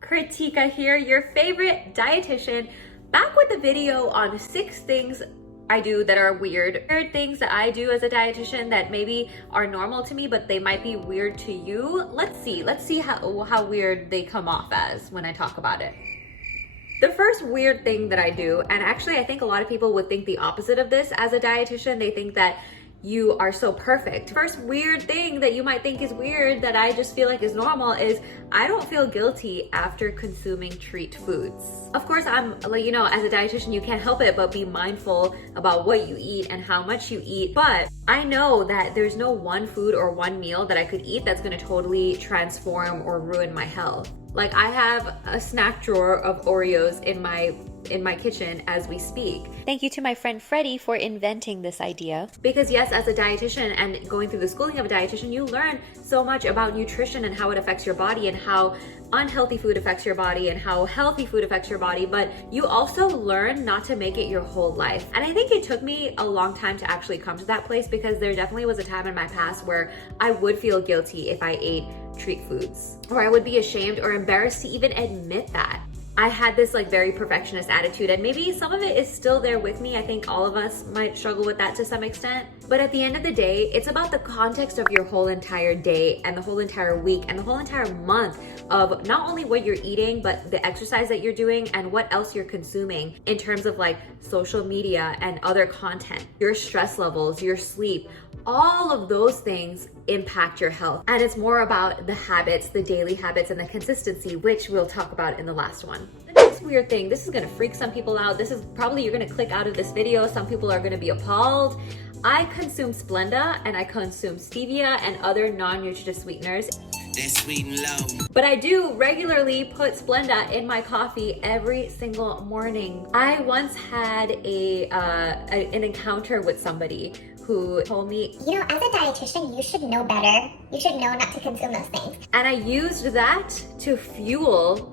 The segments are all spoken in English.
Kritika here, your favorite dietitian, back with a video on 6 things I do that are weird. Weird things that I do as a dietitian that maybe are normal to me, but they might be weird to you. Let's see how weird they come off as when I talk about it. The first weird thing that I do, and actually I think a lot of people would think the opposite of this as a dietitian. They think that you are so perfect. First weird thing that you might think is weird that I just feel like is normal is I don't feel guilty after consuming treat foods. Of course, I'm like, you know, as a dietitian, you can't help it but be mindful about what you eat and how much you eat. But I know that there's no one food or one meal that I could eat that's gonna totally transform or ruin my health. Like, I have a snack drawer of Oreos in my kitchen as we speak. Thank you to my friend Freddie for inventing this idea. Because yes, as a dietitian and going through the schooling of a dietitian, you learn so much about nutrition and how it affects your body and how unhealthy food affects your body and how healthy food affects your body, but you also learn not to make it your whole life. And I think it took me a long time to actually come to that place, because there definitely was a time in my past where I would feel guilty if I ate treat foods, or I would be ashamed or embarrassed to even admit that. I had this like very perfectionist attitude, and maybe some of it is still there with me. I think all of us might struggle with that to some extent. But at the end of the day, it's about the context of your whole entire day and the whole entire week and the whole entire month of not only what you're eating, but the exercise that you're doing and what else you're consuming in terms of like social media and other content, your stress levels, your sleep. All of those things impact your health. And it's more about the habits, the daily habits, and the consistency, which we'll talk about in the last one. The next weird thing, this is gonna freak some people out. This is probably, you're gonna click out of this video. Some people are gonna be appalled. I consume Splenda and I consume stevia and other non-nutritive sweeteners. They're sweet and low. But I do regularly put Splenda in my coffee every single morning. I once had an encounter with somebody who told me, you know, as a dietitian, you should know better. You should know not to consume those things. And I used that to fuel.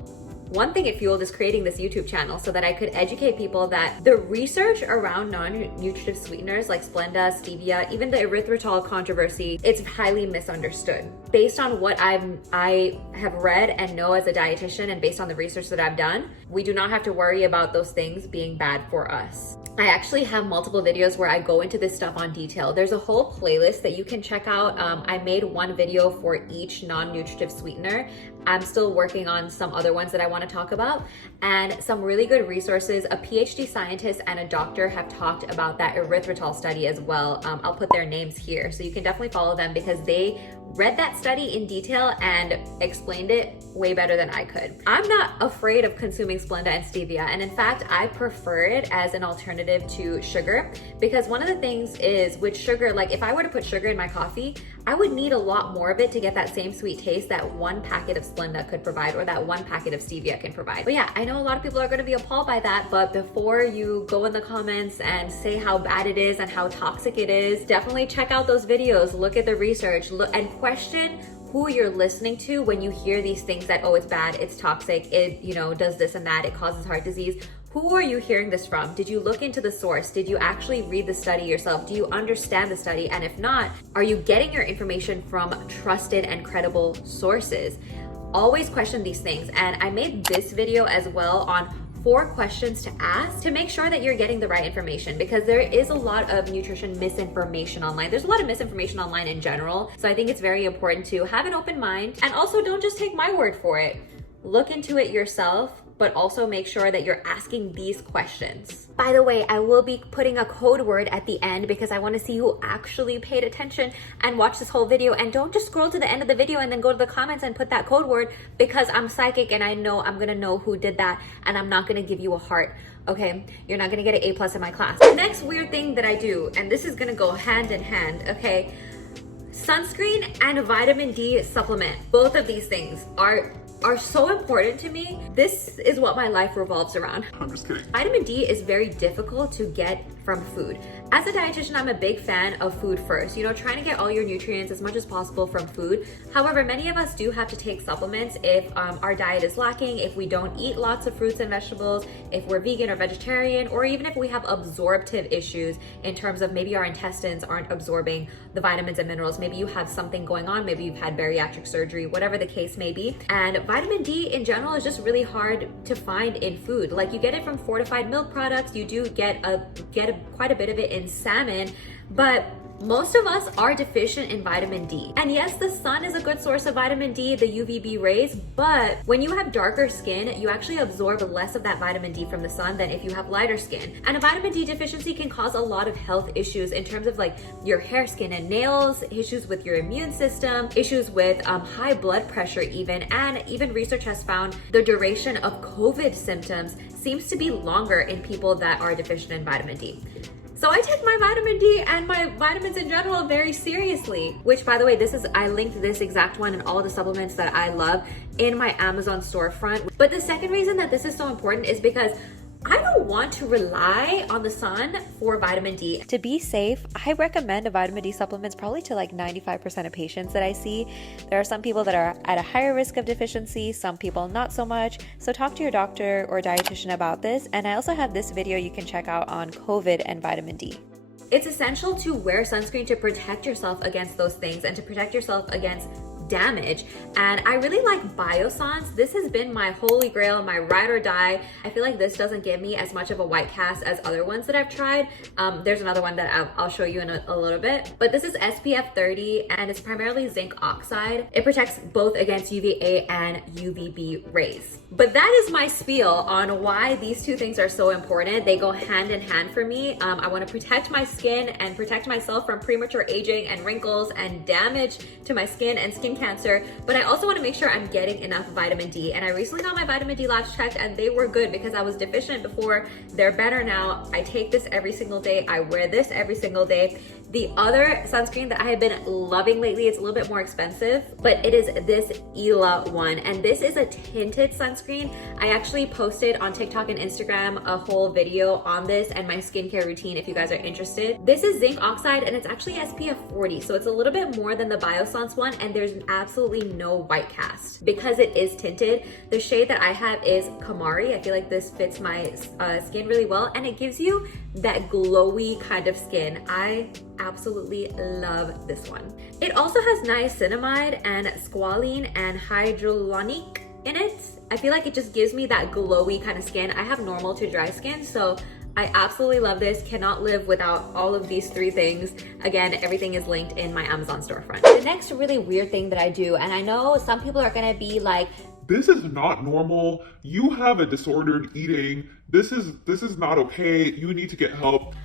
One thing it fueled is creating this YouTube channel so that I could educate people that the research around non-nutritive sweeteners like Splenda, stevia, even the erythritol controversy, it's highly misunderstood. Based on what I have read and know as a dietitian, and based on the research that I've done, we do not have to worry about those things being bad for us. I actually have multiple videos where I go into this stuff on detail. There's a whole playlist that you can check out. I made one video for each non-nutritive sweetener. I'm still working on some other ones that I want to talk about, and some really good resources. A PhD scientist and a doctor have talked about that erythritol study as well. I'll put their names here, so you can definitely follow them because they read that study in detail and explained it way better than I could. I'm not afraid of consuming Splenda and stevia, and in fact, I prefer it as an alternative to sugar, because one of the things is with sugar, like if I were to put sugar in my coffee, I would need a lot more of it to get that same sweet taste that one packet of Splenda could provide, or that one packet of stevia can provide. But yeah, I know a lot of people are gonna be appalled by that, but before you go in the comments and say how bad it is and how toxic it is, definitely check out those videos, look at the research, look and question who you're listening to when you hear these things that, oh, it's bad, it's toxic, it, you know, does this and that, it causes heart disease. Who are you hearing this from? Did you look into the source? Did you actually read the study yourself? Do you understand the study? And if not, are you getting your information from trusted and credible sources? Always question these things. And I made this video as well on 4 questions to ask to make sure that you're getting the right information, because there is a lot of nutrition misinformation online. There's a lot of misinformation online in general. So I think it's very important to have an open mind, and also don't just take my word for it. Look into it yourself, but also make sure that you're asking these questions. By the way, I will be putting a code word at the end because I want to see who actually paid attention and watched this whole video. And don't just scroll to the end of the video and then go to the comments and put that code word, because I'm psychic and I know I'm gonna know who did that, and I'm not gonna give you a heart. Okay, you're not gonna get an A+ in my class. The next weird thing that I do, and this is gonna go hand in hand, okay? Sunscreen and a vitamin D supplement. Both of these things are so important to me. This is what my life revolves around. I'm just kidding. Vitamin D is very difficult to get from food. As a dietitian, I'm a big fan of food first, you know, trying to get all your nutrients as much as possible from food. However, many of us do have to take supplements if our diet is lacking, if we don't eat lots of fruits and vegetables, if we're vegan or vegetarian, or even if we have absorptive issues in terms of maybe our intestines aren't absorbing the vitamins and minerals. Maybe you have something going on, maybe you've had bariatric surgery, whatever the case may be. And vitamin D in general is just really hard to find in food. Like, you get it from fortified milk products, you do get quite a bit of it in salmon, but most of us are deficient in vitamin D. And yes, the sun is a good source of vitamin D, the UVB rays, but when you have darker skin, you actually absorb less of that vitamin D from the sun than if you have lighter skin. And a vitamin D deficiency can cause a lot of health issues in terms of like your hair, skin, and nails, issues with your immune system, issues with high blood pressure even, and even research has found the duration of COVID symptoms seems to be longer in people that are deficient in vitamin D. So I take my vitamin D and my vitamins in general very seriously, which, by the way, I linked this exact one and all the supplements that I love in my Amazon storefront. But the second reason that this is so important is because I don't want to rely on the sun for vitamin D. To be safe, I recommend a vitamin D supplements probably to like 95% of patients that I see. There are some people that are at a higher risk of deficiency, some people not so much. So talk to your doctor or dietitian about this. And I also have this video you can check out on COVID and vitamin D. It's essential to wear sunscreen to protect yourself against those things and to protect yourself against damage. And I really like Biosans. This has been my holy grail, my ride or die. I feel like this doesn't give me as much of a white cast as other ones that I've tried. There's another one that I'll show you in a little bit, but this is SPF 30 and it's primarily zinc oxide. It protects both against UVA and UVB rays. But that is my spiel on why these two things are so important. They go hand in hand for me. I want to protect my skin and protect myself from premature aging and wrinkles and damage to my skin and skin cancer, but I also want to make sure I'm getting enough vitamin D. And I recently got my vitamin D labs checked and they were good because I was deficient before. They're better now. I take this every single day. I wear this every single day. The other sunscreen that I have been loving lately, it's a little bit more expensive, but it is this Ela one. And this is a tinted sunscreen. I actually posted on TikTok and Instagram a whole video on this and my skincare routine if you guys are interested. This is zinc oxide and it's actually SPF 40. So it's a little bit more than the Biosans one, and there's absolutely no white cast. Because it is tinted, the shade that I have is Kamari. I feel like this fits my skin really well, and it gives you that glowy kind of skin. I absolutely love this one. It also has niacinamide and squalene and hydrolonic in it. I feel like it just gives me that glowy kind of skin. I have normal to dry skin, so I absolutely love this. Cannot live without all of these three things. Again, everything is linked in my Amazon storefront. The next really weird thing that I do, and I know some people are gonna be like, this is not normal. You have a disordered eating. This is not okay. You need to get help.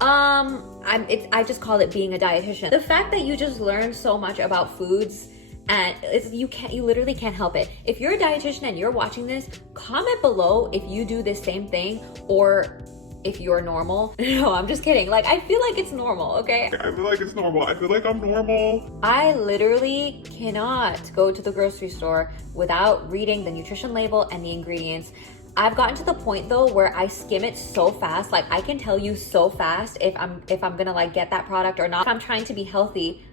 I just call it being a dietitian. The fact that you just learn so much about foods and you literally can't help it. If you're a dietitian and you're watching this, comment below if you do this same thing or if you're normal. No, I'm just kidding. Like, I feel like it's normal, okay? I feel like it's normal. I feel like I'm normal. I literally cannot go to the grocery store without reading the nutrition label and the ingredients. I've gotten to the point though where I skim it so fast. Like, I can tell you so fast if I'm gonna like get that product or not. If I'm trying to be healthy,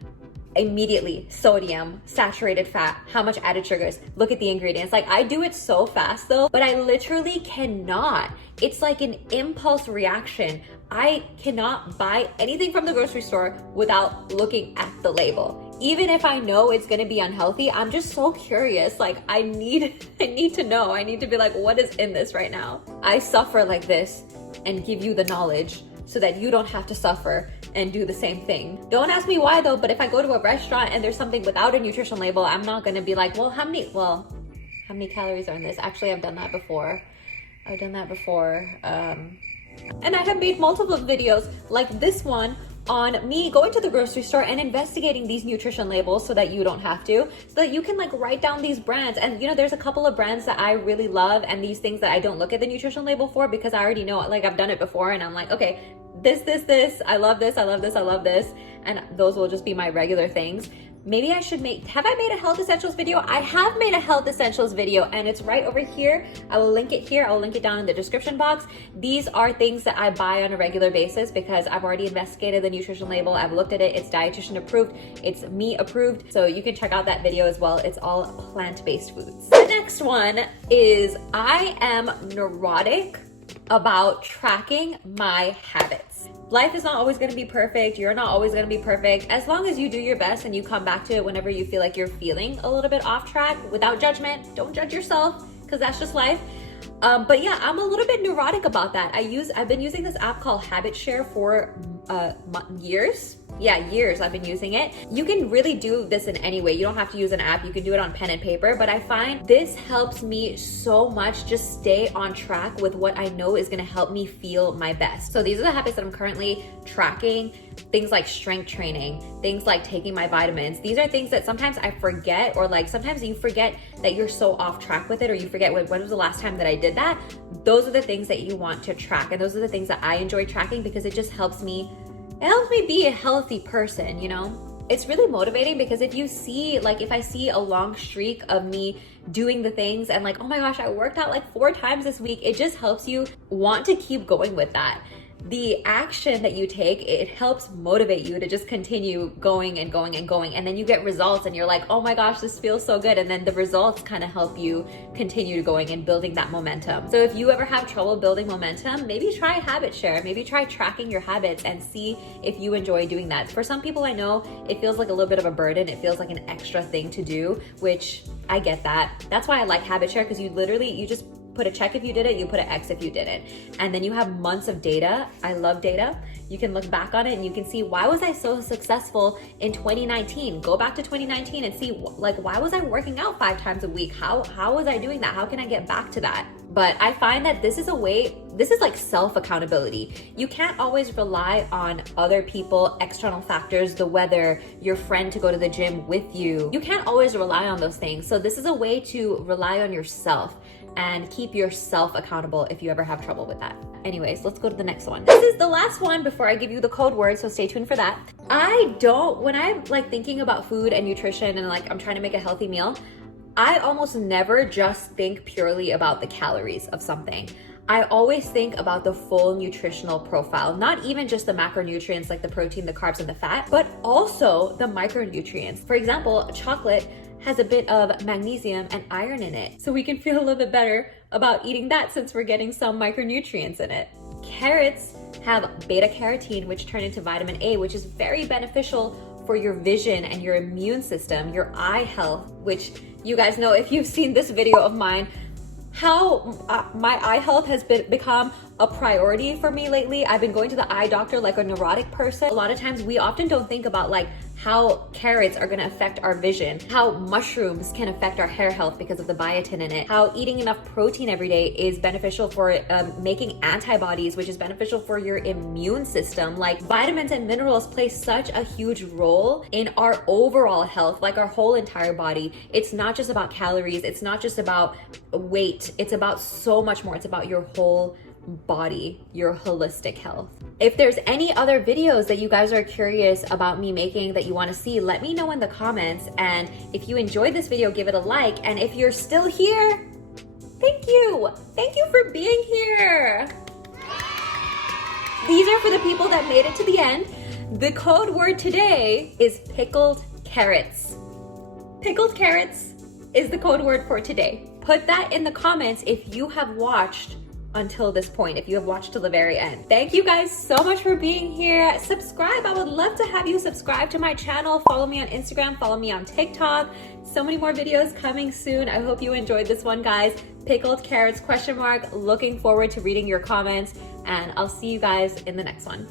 immediately sodium, saturated fat, how much added sugars, look at the ingredients. Like, I do it so fast though, but I literally cannot. It's like an impulse reaction. I cannot buy anything from the grocery store without looking at the label. Even if I know it's gonna be unhealthy, I'm just so curious. Like, I need to know. I need to be like, what is in this right now? I suffer like this and give you the knowledge so that you don't have to suffer and do the same thing. Don't ask me why though, but if I go to a restaurant and there's something without a nutrition label, I'm not gonna be like, well, how many calories are in this? Actually, I've done that before. And I have made multiple videos like this one on me going to the grocery store and investigating these nutrition labels so that you don't have to, so that you can like write down these brands. And you know, there's a couple of brands that I really love and these things that I don't look at the nutrition label for because I already know, like, I've done it before and I'm like, okay, this, I love this, and those will just be my regular things. maybe I should have I made a health essentials video? I have made a health essentials video, and it's right over here. I will link it here. I'll link it down in the description box. These are things that I buy on a regular basis because I've already investigated the nutrition label. I've looked at it. It's dietitian approved. It's me approved. So you can check out that video as well. It's all plant-based foods. The next one is I am neurotic about tracking my habits. Life is not always going to be perfect. You're not always going to be perfect. As long as you do your best and you come back to it whenever you feel like you're feeling a little bit off track without judgment. Don't judge yourself because that's just life. But yeah, I'm a little bit neurotic about that. I've been using this app called Habit Share for years. Yeah, years I've been using it. You can really do this in any way. You don't have to use an app. You can do it on pen and paper, but I find this helps me so much just stay on track with what I know is gonna help me feel my best. So these are the habits that I'm currently tracking. Things like strength training, things like taking my vitamins. These are things that sometimes I forget, or like sometimes you forget that you're so off track with it, or you forget when was the last time that I did that. Those are the things that you want to track. And those are the things that I enjoy tracking because it just helps me be a healthy person, you know? It's really motivating because if I see a long streak of me doing the things and like, oh my gosh, I worked out like 4 times this week, it just helps you want to keep going with that. The action that you take, it helps motivate you to just continue going and going and going. And then you get results and you're like, oh my gosh, this feels so good. And then the results kind of help you continue going and building that momentum. So if you ever have trouble building momentum, maybe try Habit Share. Maybe try tracking your habits and see if you enjoy doing that. For some people I know, it feels like a little bit of a burden. It feels like an extra thing to do, which I get that. That's why I like Habit Share, because you just put a check if you did it, you put an X if you didn't. And then you have months of data. I love data. You can look back on it and you can see, why was I so successful in 2019? Go back to 2019 and see, like, why was I working out 5 times a week? How was I doing that? How can I get back to that? But I find that this is like self-accountability. You can't always rely on other people, external factors, the weather, your friend to go to the gym with you. You can't always rely on those things. So this is a way to rely on yourself and keep yourself accountable if you ever have trouble with that. Anyways, let's go to the next one. This is the last one before I give you the code word, so stay tuned for that. When I'm like thinking about food and nutrition and like I'm trying to make a healthy meal, I almost never just think purely about the calories of something. I always think about the full nutritional profile, not even just the macronutrients like the protein, the carbs, and the fat, but also the micronutrients. For example, chocolate has a bit of magnesium and iron in it. So we can feel a little bit better about eating that since we're getting some micronutrients in it. Carrots have beta carotene, which turn into vitamin A, which is very beneficial for your vision and your immune system, your eye health, which you guys know if you've seen this video of mine, how my eye health has become a priority for me lately. I've been going to the eye doctor like a neurotic person. A lot of times we often don't think about like how carrots are going to affect our vision, how mushrooms can affect our hair health because of the biotin in it, how eating enough protein every day is beneficial for making antibodies, which is beneficial for your immune system. Like vitamins and minerals play such a huge role in our overall health, like our whole entire body. It's not just about calories. It's not just about weight. It's about so much more. It's about your whole body, your holistic health. If there's any other videos that you guys are curious about me making that you want to see, let me know in the comments. And if you enjoyed this video, give it a like. And if you're still here, thank you. Thank you for being here. These are for the people that made it to the end. The code word today is pickled carrots. Pickled carrots is the code word for today. Put that in the comments if you have watched until this point, if you have watched till the very end. Thank you guys so much for being here. Subscribe. I would love to have you subscribe to my channel. Follow me on Instagram, follow me on TikTok. So many more videos coming soon. I hope you enjoyed this one, guys. Pickled carrots ? Looking forward to reading your comments, and I'll see you guys in the next one.